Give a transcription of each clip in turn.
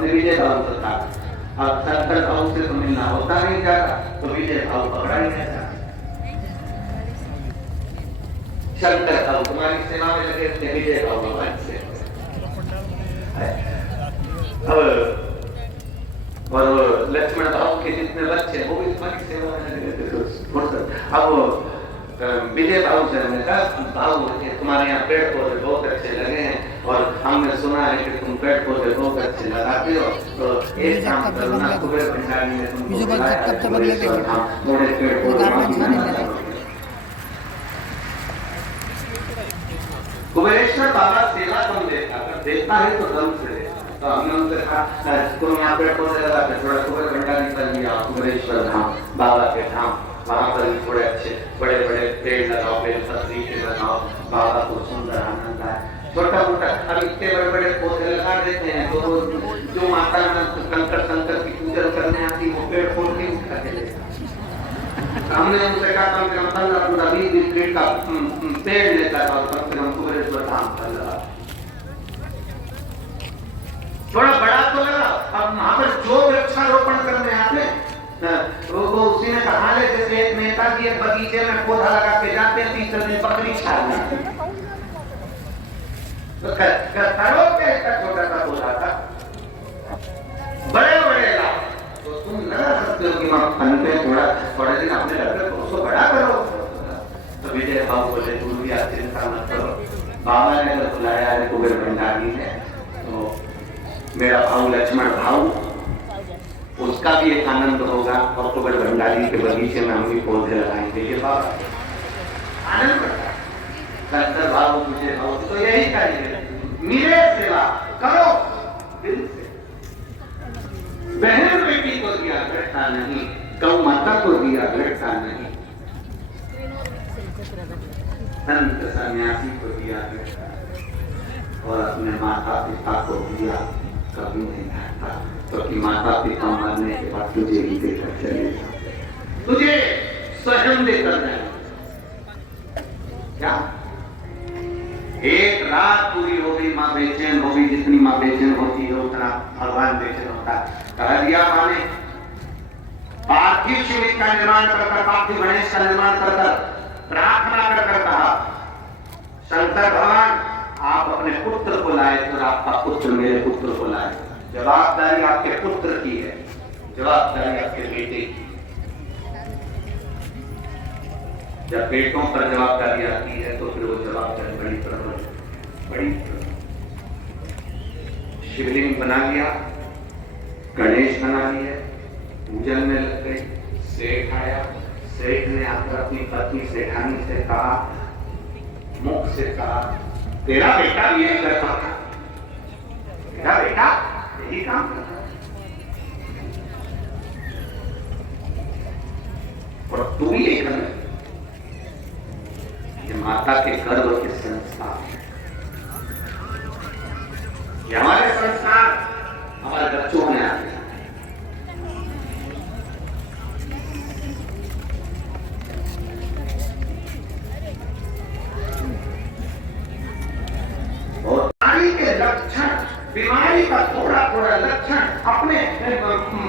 अपने विजय भाव से था। अब शंकर भाव से तो मिलना होता नहीं जाता, तो विजय भाव पकड़ा ही नहीं जाता। शंकर भाव तुम्हारी सेवा में लगे थे, विजय भाव हमारी सेवा। और लक्ष्मण भाव के जितने बच्चे वो भी तुम्हारी सेवा में लगे थे। अब विजय भाव से हमने कहा भाव तुम्हारे यहाँ पेड़ पौधे बहुत अच्छे लगे हैं और हमने सुना है कि तुम पेड़ पौधे बहुत अच्छे लगाते हो, तो एक काम करो ना, कुबेर भंडारी ने तुमको थोड़े पेड़ पौधे। कुबेरेश्वर बाबा सेवा कम देता, अगर देता है तो धर्म से देता। तो हमने उनसे कहा तुम यहाँ पेड़ पौधे लगाते, थोड़ा कुबेर भंडारी कर लिया, कुबेरेश्वर धाम बाबा के धाम, वहाँ पर भी थोड़े अच्छे बड़े बड़े पेड़ लगाओ, बेलपत्री के लगाओ, बाबा को सुंदर आनंद आए। छोटा मोटा अब इतने बड़े बड़े पौधे लगा देते हैं तो जो माता कंकर शंकर की पूजन करने आती वो पेड़ पौधे उठा के लेता। हमने उनसे कहा कम से कम 15-20 फीट का पेड़ लेता था और कम से कम कुबेरेश्वर धाम कर लगा, थोड़ा बड़ा तो लगा। अब वहां पर जो वृक्षारोपण करने आते वो उसी ने कहा ले, जैसे एक नेताजी एक बगीचे में पौधा लगा के जाते हैं, तीसरे दिन बकरी छा जाती है। तो करो क्या, इतना छोटा सा पौधा था, बड़े बड़े ला तो तुम लगा सकते हो कि पे थोड़ा दिन अपने लगे तो उसको बड़ा करो। तो विजय भाव बोले तुम भी आज चिंता मत करो, बाबा ने जब बुलाया है कुबेर भंडारी ने, तो मेरा भाव लक्ष्मण भाव उसका भी एक आनंद होगा और कुबेर भंडारी के बगीचे में हम भी पौधे लगाएंगे। ये बात आनंद करता शंकर भाव विजय भाव तो यही चाहिए, मेरे सेवा करो दिल से। बहन बेटी को दिया घटता नहीं, गौ माता को दिया घटता नहीं, संत सन्यासी को दिया घटता और अपने माता पिता को दिया कभी नहीं घटता, क्योंकि माता पिता मरने के बाद तुझे ही देकर चले, तुझे स्वयं देकर जाए। क्या एक रात पूरी हो गई, माँ बेचैन हो गई, जितनी माँ बेचैन होती है उतना भगवान बेचैन होता है। कह दिया माँ ने पार्थिव शिव का निर्माण कर, पार्थिव गणेश का निर्माण कर प्रार्थना कर कहा शंकर भगवान आप अपने पुत्र को लाए और आपका पुत्र मेरे पुत्र को लाए। जवाबदारी आपके पुत्र की है, जवाबदारी आपके बेटे की। जब बेटों पर जवाबदारी आती है तो फिर वो जवाबदारी बड़ी शिवलिंग बना लिया, गणेश बना लिए, पूजन में लग गई। सेठ आया, सेठ ने आकर अपनी पत्नी सेठानी से कहा, मुख से कहा तेरा बेटा भी यही करता था, तेरा बेटा यही काम करता और तू ही एक कर। ये माता के गर्भ के संस्कार, ये हमारे संस्कार हमारे बच्चों में आते हैं। बीमारी का थोड़ा थोड़ा लक्षण अपने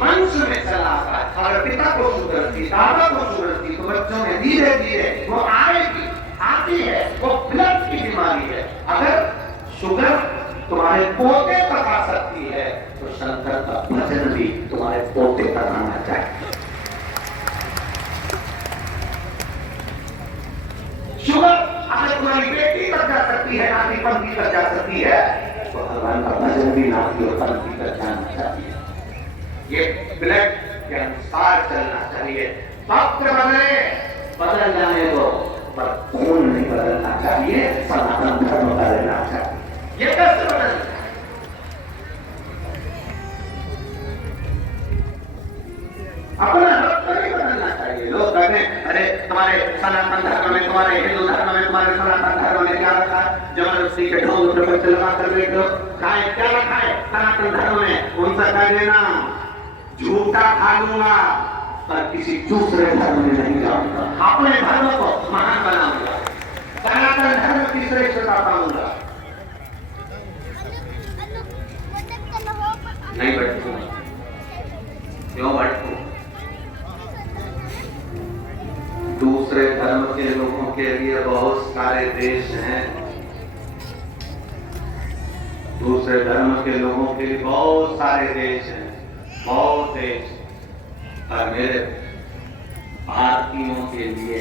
वंश में चला आता है। अगर पिता को शुगर थी, दादा को शुगर थी, तो बच्चों में धीरे धीरे वो आएगी, आती है। वो ब्लड की बीमारी है। अगर शुगर तुम्हारे पोते तक आ सकती है तो शंकर का भजन भी तुम्हारे पोते तक आना चाहिए। शुगर अगर तुम्हारी बेटी तक जा सकती है, नाती पंथी तक जा सकती है, तो भगवान का भजन भी नाती और पंथी तक जाना चाहिए। ये ब्लड के अनुसार चलना चाहिए। वक्त बदल जाने दो, पर खून नहीं बदलना चाहिए, सनातन धर्म बदलना चाहिए। ये कैसे बदलना? अपना रक्त नहीं बदलना चाहिए। लोग कहते हैं अरे तुम्हारे सनातन धर्म में, तुम्हारे हिंदू धर्म में, तुम्हारे सनातन धर्म में क्या रखा है? जबरदस्ती के ढोल प्रपंच लगा कर बैठ लो। क्या रखा है सनातन धर्म में? उनसे कह देना झूठा खा लूंगा पर किसी दूसरे धर्म में नहीं जाऊंगा, अपने धर्म को महान बनाऊंगा, सनातन धर्म की श्रेष्ठता पाऊंगा। नहीं भटकूं? क्यों भटकूं? दूसरे धर्म के लोगों के लिए बहुत सारे देश हैं, दूसरे धर्म के लोगों के लिए बहुत सारे देश हैं, बहुत देश। और मेरे भारतीयों के लिए,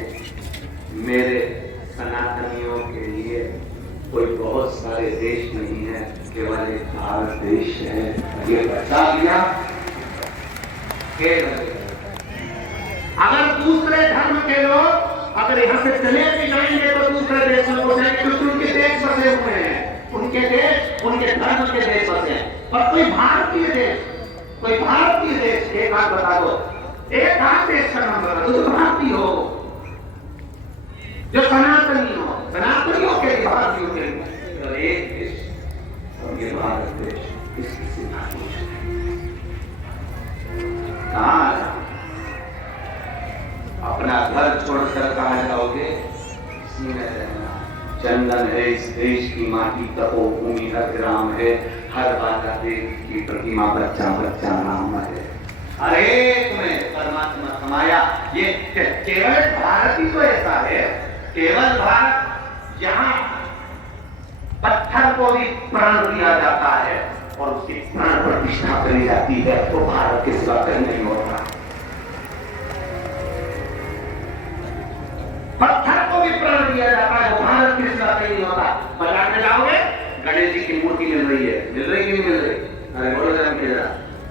मेरे सनातनियों के लिए कोई बहुत सारे देश नहीं है, केवल एक भारत देश है। ये बता दिया। अगर दूसरे धर्म के लोग अगर यहाँ से चले भी जाएंगे तो दूसरे देश में हो जाएंगे, क्योंकि उनके देश बसे हुए हैं, उनके देश, उनके धर्म के देश बसे हैं। और कोई भारतीय देश एक बात बता दो, एक आध देश का नाम बता दो जो भारतीय हो, जो सनातनी हो, सनातनियों के लिए, भारतीयों के लिए, तो एक देश, और ये भारत देश, इसकी सीमा कुछ नहीं। कहाँ अपना घर छोड़कर कहाँ जाओगे? इसी में रहना। चंदन है इस देश की माटी, तपोभूमि हर ग्राम है, हर बाजा देवी की प्रतिमा, बच्चा बच्चा नाम है। अरे तुम्हें परमात्मा समाया। ये केवल भारत ही तो ऐसा है, केवल भारत जहां पत्थर को भी प्राण दिया जाता है और उसकी प्राण प्रतिष्ठा करी जाती है, तो भारत के सिवा कहीं नहीं होता। पत्थर को भी प्राण दिया जाता है, वो भारत के सिवा कहीं नहीं होता। बाजार में जाओगे, गणेश जी की मूर्ति मिल रही है, मिल रही कि नहीं मिल रही? अरे बोलो जरा मुझे।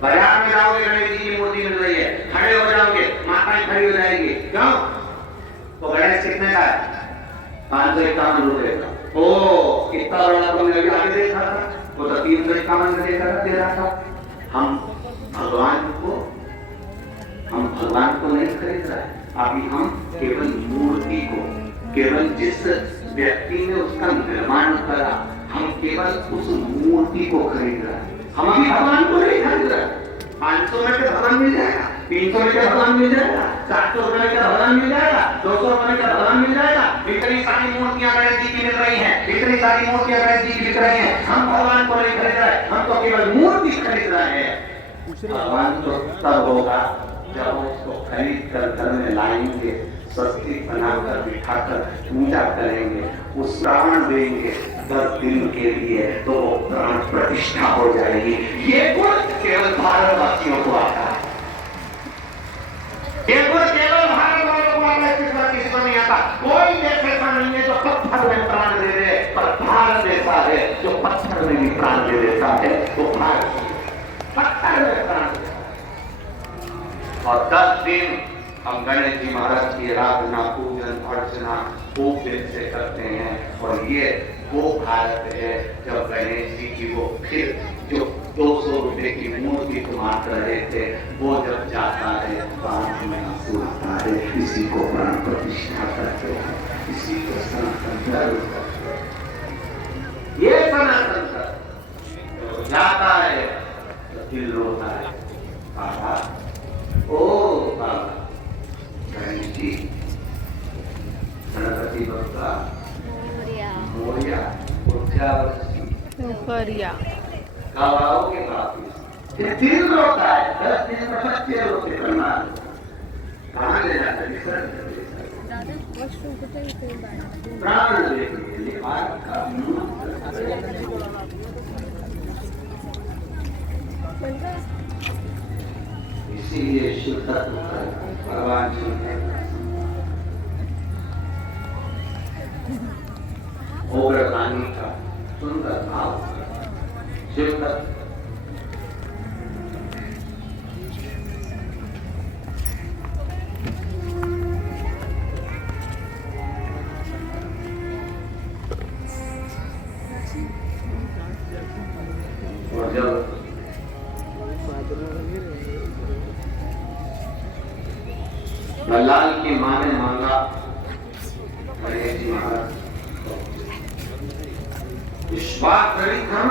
बाजार में जाओगे, गणेश जी की मूर्ति मिल रही है, खड़े हो जाओगे, माताएं खड़ी हो जाएगी। क्यों? तो गणेश कितने का है? 551 रुपए का। ओ कितना बड़ा तुमने अभी आगे देखा था, वो तो 351 में दे रहा था। हम भगवान को नहीं खरीद रहे, अभी हम केवल मूर्ति को, केवल जिस व्यक्ति ने उसका निर्माण करा, हम केवल उस मूर्ति को खरीद रहे हैं। हम अभी भगवान को नहीं खरीद रहे। 500 में का भगवान मिल जाएगा, 300 में का भगवान मिल जाएगा, 700 रुपए का भगवान मिल जाएगा, 200 रुपए का भगवान मिल जाएगा। इतनी सारी मूर्तियां गणेश जी की मिल रही हैं, इतनी सारी मूर्तियां गणेश जी की बिक रही हैं। हम भगवान को नहीं खरीद रहे, हम तो केवल मूर्ति खरीद रहे हैं। भगवान तो तब होगा जब उसको खरीद कर घर में लाएंगे, स्वस्तिक बनाकर बिठाकर पूजा करेंगे, उस प्राण देंगे 10 दिन के लिए, तो वो प्राण प्रतिष्ठा हो जाएगी। ये गुण केवल भारतवासियों को आता है, ये गुण केवल भारत वालों को आता है, किसी को नहीं आता। कोई देश ऐसा नहीं है जो पत्थर में प्राण दे दे, पर भारत ऐसा है जो पत्थर में भी प्राण दे देता है। वो भारत पत्थर में प्राण देता है। और 10 दिन हम गणेश जी महाराज की आराधना, पूजन अर्चना खूब दिन से करते हैं। और ये वो भारत है जब गणेश जी की वो फिर जो 200 रुपए की मूर्ति तुम्हार रहे थे, वो जब जाता है प्राण में आंसू आता है। इसी को प्राण प्रतिष्ठा करते हैं, इसी को सनातन धर्म करते हैं। ये सनातन धर्म जाता है तो दिल रोता है, बाबा ओ बाबा गणेश जी, गणपति बप्पा मोरया, कब आओगे वापिस? ये दिल रोता है, 10 दिन में बच्चे रोते प्रणाम, कहाँ ले जाते हैं? प्राण लेके लिए इसीलिए शुद्ध भगवान उग्रवाणी का सुंदर भाव शुद्ध और जब लाल की मां ने मांगा गणेश जी महाराज, विश्वास रही था।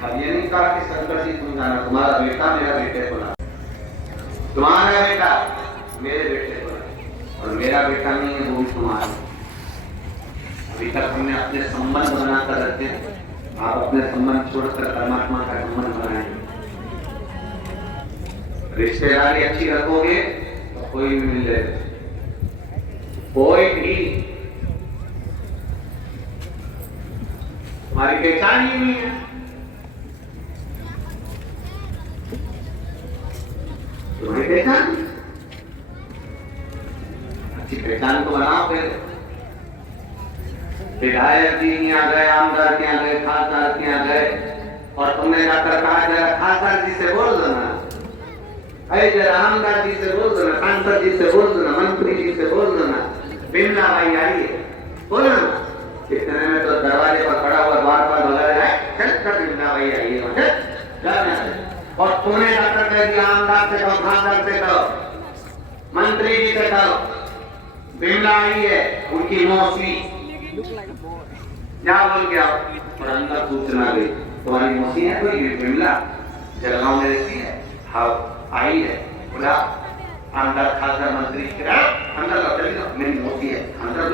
अब ये नहीं कहा कि शंकर जी तुम जाना, तुम्हारा बेटा मेरा बेटे को ला, तुम्हारा बेटा मेरे बेटे को ला, और मेरा बेटा नहीं है वो भी तुम्हारा। अभी तक हमने अपने संबंध बनाकर रखे, आप अपने संबंध छोड़कर परमात्मा का संबंध बनाएंगे। रिश्तेदारी अच्छी रखोगे तो कोई भी मिल जाएगा, कोई भी। तुम्हारी पहचान ही नहीं है, तुम्हारी पहचान, अच्छी पहचान को बनाओ। फिर विधायक जी यहाँ गए, आमदार के यहाँ गए, खासदार के यहाँ गए, और तुमने जाकर कहा जरा खासदार जी से बोल दो ना, अरे जरा आमदार जी से बोल दो ना, सांसद जी से बोल दो ना, मंत्री जी से बोल दो ना, बिमला भाई आई है, बोलो ना। इतने में तो दरवाजे पर खड़ा हुआ द्वारपाल वगैरह है, चल कर बिमला भाई आई है, और तुमने जाकर कह दिया आमदार से कहो, खासदार से कहो, मंत्री जी से कहो, बिमला आई है, उनकी मौसी क्या बोल गया, और अंदर सूचना गई तुम्हारी मौसी है कोई बिमला जलगांव में रहती है, हाँ आई है, बोला अंदर खासदार मंत्री अंदर चली जाओ, मेरी मौसी है, अंदर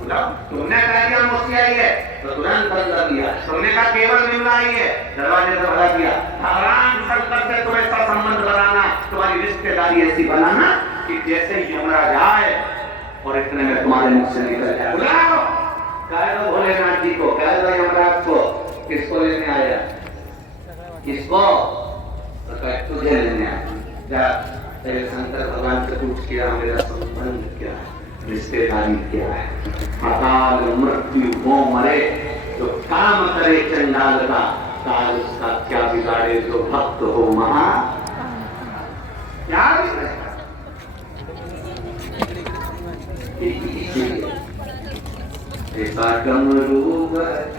बोला तुमने कह दिया मौसी आई है तो तुरंत बंद कर दिया, तुमने कहा केवल बिमला आई है, दरवाजे से भगा दिया। भगवान शंकर से तुम्हें ऐसा संबंध बनाना, तुम्हारी रिश्तेदारी ऐसी बनाना कि जैसे यमराज आए और इतने में तुम्हारे मुख से निकल जाए, बुलाओ कह दो भोलेनाथ जी को, कह दो यमराज को, किसको लेने आया, किसको, तो तुझे लेने आया। तेरे शंकर भगवान से पूछ किया मेरा संबंध क्या है, रिश्तेदारी क्या है। अकाल मृत्यु वो मरे जो काम करे चंडाल का, काल उसका क्या बिगाड़े जो भक्त हो महा, क्या बिगाड़े। ऐसा डमरू बजाया,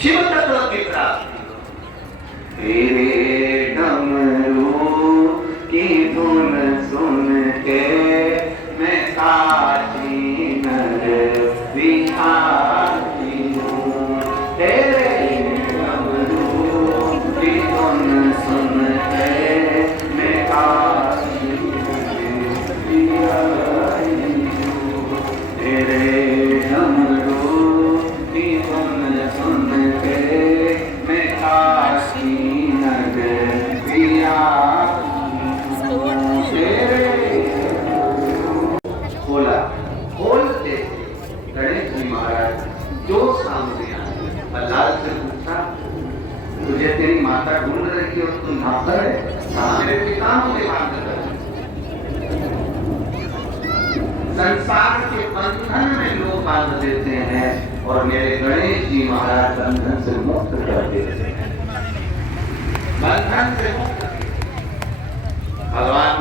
शिव तत्व की प्राप्ति, तेरे डमरू की धुन सुन के मैं काशी नगर बिहारी हूँ, तेरे तुझे तेरी माता ढूंढ रही है और तुम भागता है, मेरे पिता मुझे मार देता है। संसार के बंधन में लोग बांध देते हैं और मेरे गणेश जी महाराज बंधन से मुक्त कर देते हैं, बंधन से मुक्त। भगवान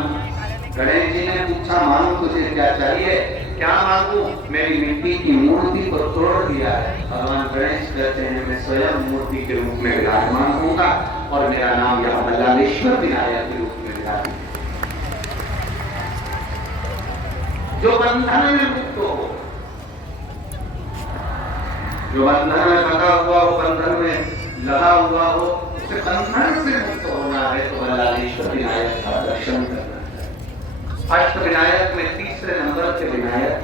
गणेश जी ने पूछा मानो तुझे क्या चाहिए, क्या मांगू, मेरी मिट्टी की मूर्ति को तोड़ दिया है। भगवान गणेश कहते हैं मैं स्वयं मूर्ति के रूप में विराजमान होऊंगा और मेरा नाम यहाँ बल्लालेश्वर विनायक के रूप में विराजमान। जो बंधन में मुक्त हो, जो बंधन में लगा हुआ हो, बंधन में लगा हुआ हो, उसे बंधन से मुक्त होना है तो बल्लालेश्वर विनायक का दर्शन करना। अष्ट विनायक में तीसरे नंबर के विनायक,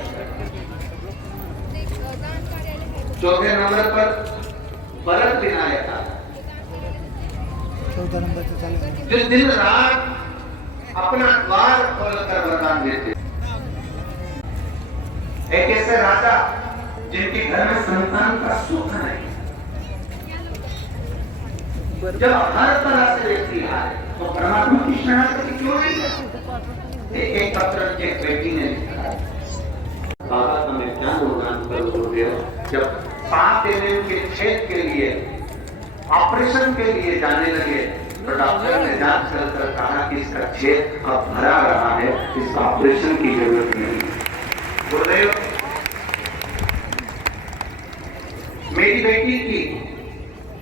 चौथे नंबर पर वरद विनायक आता, जो दिन रात अपना द्वार खोलकर वरदान देते। एक ऐसे राजा जिनके घर में संतान का सुख नहीं, जब हर तरह से व्यक्ति आए तो परमात्मा की शरणागति क्यों नहीं है। एक पत्र एक बेटी ने लिखा, बाबा तुम्हें क्या गुणगान करोगे, जब 7 mm के छेद के लिए ऑपरेशन के लिए जाने लगे तो डॉक्टर ने जांच कर कहा कि इसका छेद अब भरा रहा है, इसका ऑपरेशन की जरूरत नहीं। गुरुदेव मेरी बेटी की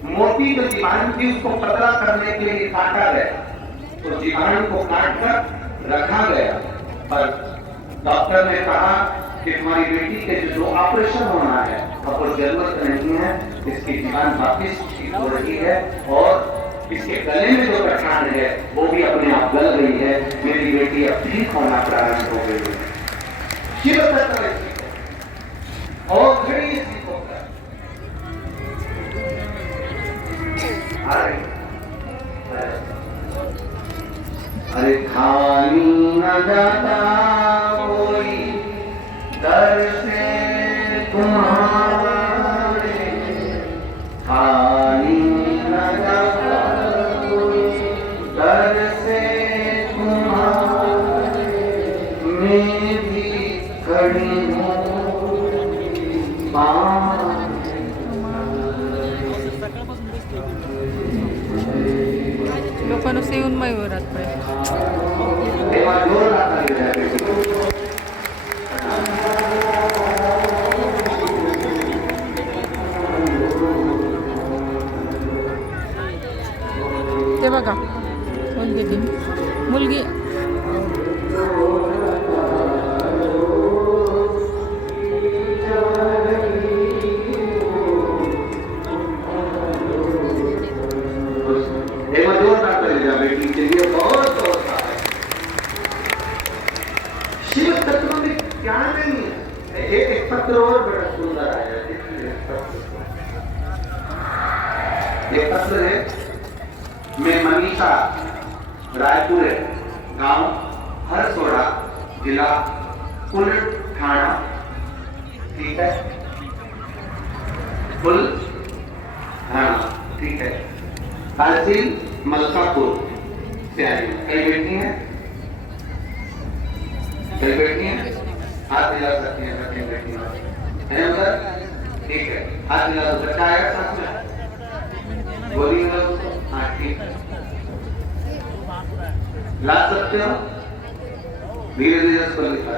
मोटी जो जीवाणु थी उसको पतला करने के लिए काटा गया, तो जीवाणु को काट कर रखा गया, पर डॉक्टर ने कहा कि तुम्हारी बेटी के जो ऑपरेशन होना है अब वो जरूरत नहीं है, इसकी जीवन वापिस ठीक हो रही है और इसके गले में जो गठान है वो भी अपने आप गल गई है, मेरी बेटी अब ठीक होना प्रारंभ हो गई है। शिव तत्व मैं भी खड़ी हूँ लोक नुसते येऊन मयूरात पाहिजे. तेव्हा जोर लागला. ते बघा मुलगी ती मुलगी बेटी के लिए बहुत शिव तत्व में क्या नहीं है. एक पत्र और बड़ा सुंदर आया. ये पत्र है. मैं मनीषा रायपुर गांव हरसोड़ा जिला कुलठाना. ठीक है. कुलठाना. ठीक है. तहसील मलकापुर से आई. कई बेटी हैं. कई बेटी हैं. हाथ मिला सकती हैं. कई बेटी हैं उधर. ठीक है. हाथ मिला दो. बच्चा आएगा साथ में. बोलिए उसको. हाँ ठीक है. ला सकते हो. धीरे धीरे उसको लिखा.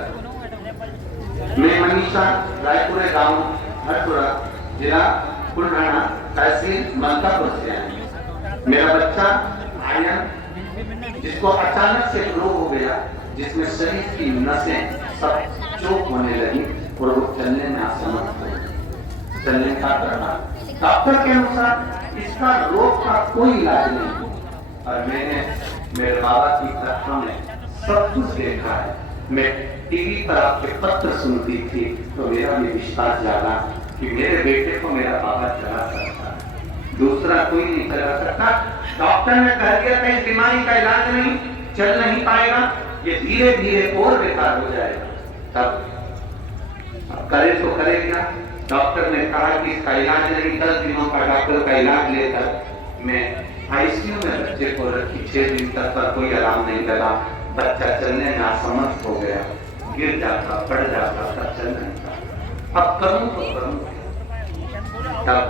मैं मनीषा रायपुर गांव हरपुरा जिला कुलठाना तहसील मलकापुर से आई. मेरा बच्चा आर्यन जिसको अचानक से रोग हो गया जिसमें शरीर की नसें सब चोक होने लगी और वो चलने में असमर्थ हो. चलने का करना डॉक्टर के अनुसार इसका रोग का कोई इलाज नहीं. और मैंने मेरे बाबा की कथा में सब कुछ देखा है. मैं टीवी पर आपके पत्र सुनती थी तो मेरा भी विश्वास जागा कि मेरे बेटे को मेरा बाबा चला सकता. दूसरा कोई नहीं चला सकता. डॉक्टर ने कह दिया था इस बीमारी का इलाज नहीं, चल नहीं पाएगा, ये धीरे धीरे और बेकार हो जाएगा. तब करे तो करे क्या. डॉक्टर ने कहा कि इसका इलाज नहीं. 10 दिनों का डॉक्टर का इलाज लेकर मैं आईसीयू में बच्चे को रखी. 6 दिन तक पर कोई आराम नहीं लगा. बच्चा चलने में असमर्थ हो गया. गिर जाता, पड़ जाता, तब चल नहीं पाता. अब करूं तो करूं. तब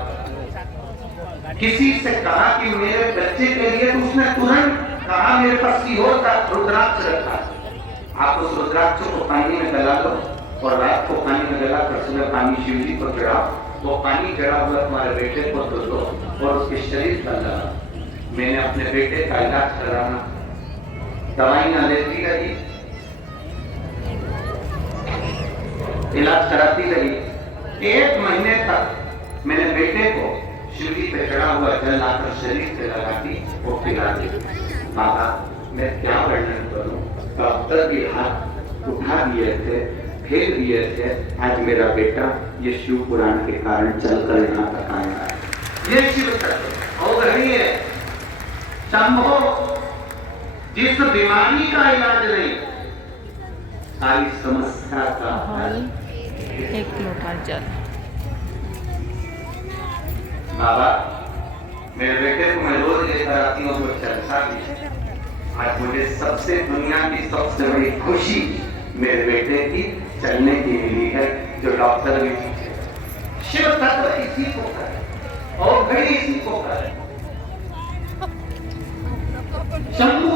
किसी से कहा कि मेरे बच्चे के लिए तो उसने तुरंत कहा मेरे पास सीहोर का रुद्राक्ष रखा. आप उस रुद्राक्ष को पानी में गला लो और रात को पानी में गला कर सुबह पानी शिव जी को चढ़ाओ. वो पानी चढ़ा हुआ तुम्हारे बेटे को धो दो और उसके शरीर पर लगा. मैंने अपने बेटे का इलाज कराना. दवाइयां लेती रही, इलाज कराती रही. 1 महीने तक मैंने बेटे को शिवजी पे चढ़ा हुआ जल लाकर शरीर से लगाती वो पिला दी. बाबा मैं क्या वर्णन करूं. डॉक्टर भी हाथ उठा दिए थे, फेर दिए थे. आज मेरा बेटा ये शिव पुराण के कारण चलकर यहाँ तक आया. ये शिव तत्व अवगणीय है. शंभो जिस बीमारी का इलाज नहीं सारी समस्या का हल 1 लोटा जल. बाबा मेरे बेटे को मैं रोज लेकर आती हूँ तो चलता भी. आज मुझे सबसे दुनिया की सबसे बड़ी खुशी मेरे बेटे की चलने की मिली है जो डॉक्टर भी पूछे. शिव तत्व इसी को करे और घड़ी इसी को करे. शंभु